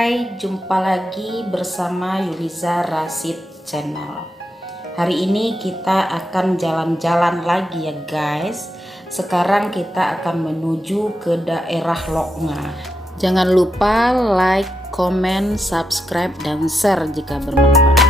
Hai, jumpa lagi bersama Yuliza Rasid Channel. Hari ini kita akan jalan-jalan lagi ya guys. Sekarang kita akan menuju ke daerah Loknga. Jangan lupa like, comment, subscribe, dan share jika bermanfaat.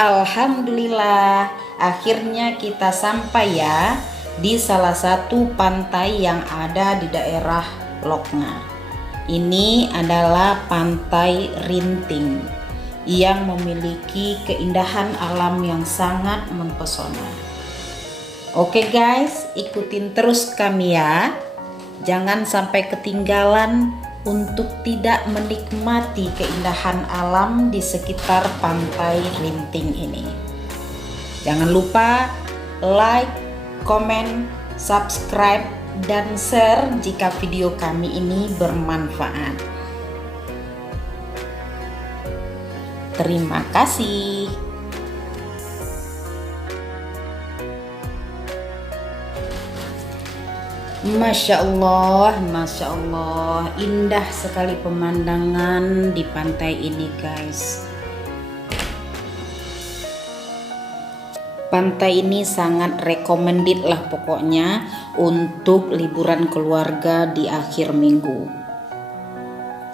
Alhamdulillah, akhirnya kita sampai ya di salah satu pantai yang ada di daerah Loknga. Ini adalah Pantai Rinting yang memiliki keindahan alam yang sangat mempesona. Oke guys, ikutin terus kami ya. Jangan sampai ketinggalan untuk tidak menikmati keindahan alam di sekitar Pantai Rinting ini. Jangan lupa like, comment, subscribe, dan share jika video kami ini bermanfaat. Terima kasih. Masya Allah, Masya Allah, indah sekali pemandangan di pantai ini guys. Pantai ini sangat recommended lah pokoknya untuk liburan keluarga di akhir minggu.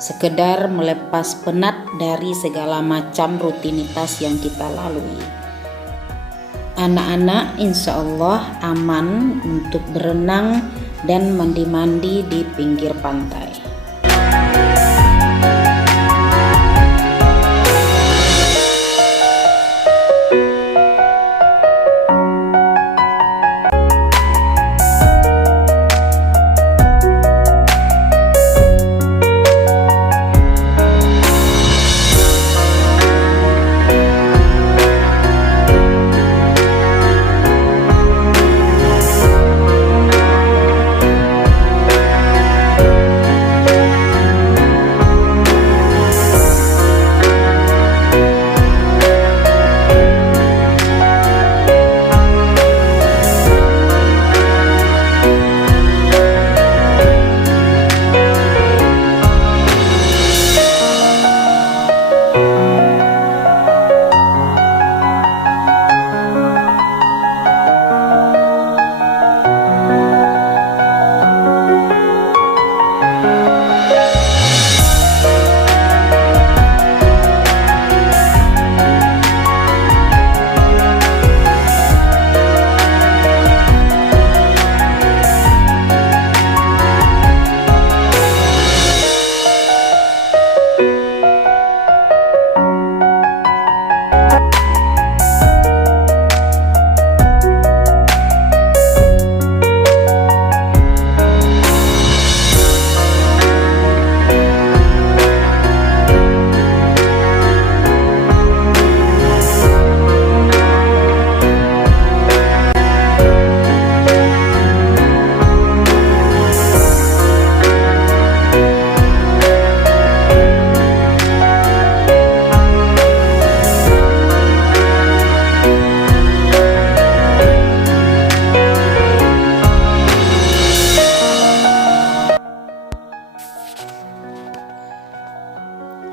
Sekedar melepas penat dari segala macam rutinitas yang kita lalui. Anak-anak insya Allah aman untuk berenang dan mandi-mandi di pinggir pantai.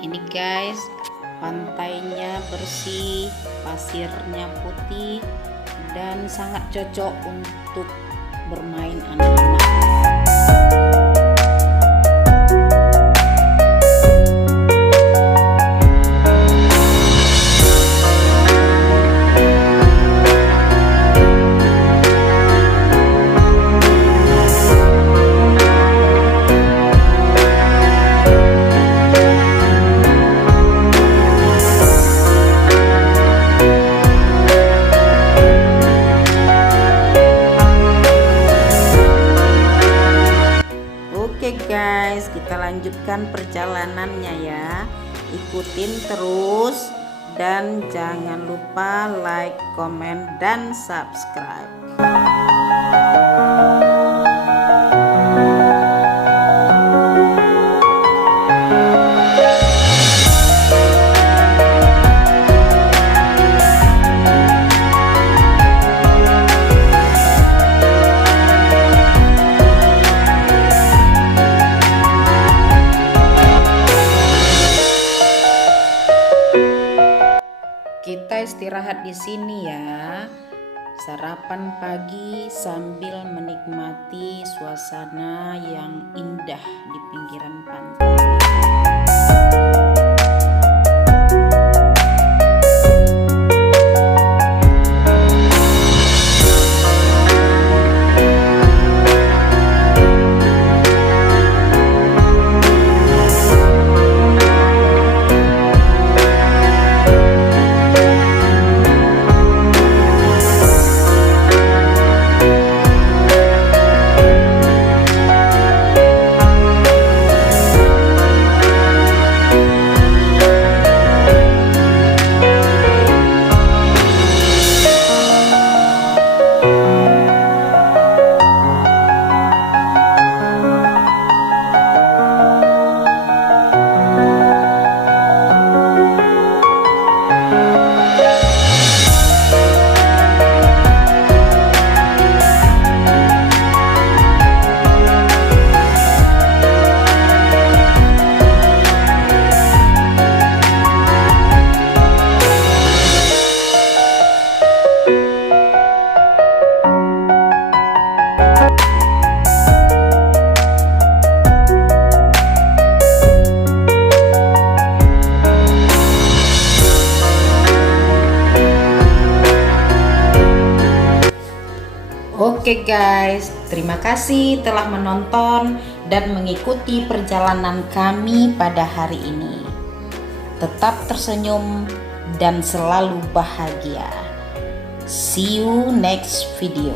Ini guys, pantainya bersih, pasirnya putih, dan sangat cocok untuk bermain anak-anak. Oke guys, kita lanjutkan perjalanannya ya. Ikutin terus dan jangan lupa like, komen, dan subscribe. Kita istirahat di sini ya. Sarapan pagi sambil menikmati suasana yang indah di pinggiran pantai. Oke guys, terima kasih telah menonton dan mengikuti perjalanan kami pada hari ini. Tetap tersenyum dan selalu bahagia. See you next video.